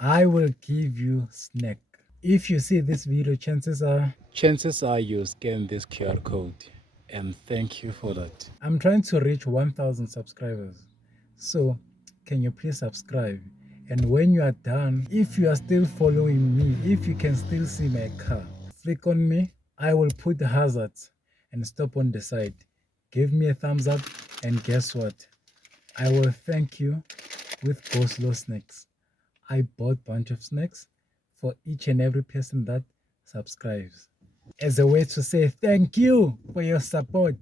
I will give you snack. If you see this video, chances are you scan this QR code. And thank you for that. I'm trying to reach 1,000 subscribers. So, can you please subscribe? And when you are done, if you are still following me, if you can still see my car, flick on me. I will put the hazards and stop on the side. Give me a thumbs up, and guess what? I will thank you with Go Slow snacks. I bought bunch of snacks for each and every person that subscribes as a way to say thank you for your support.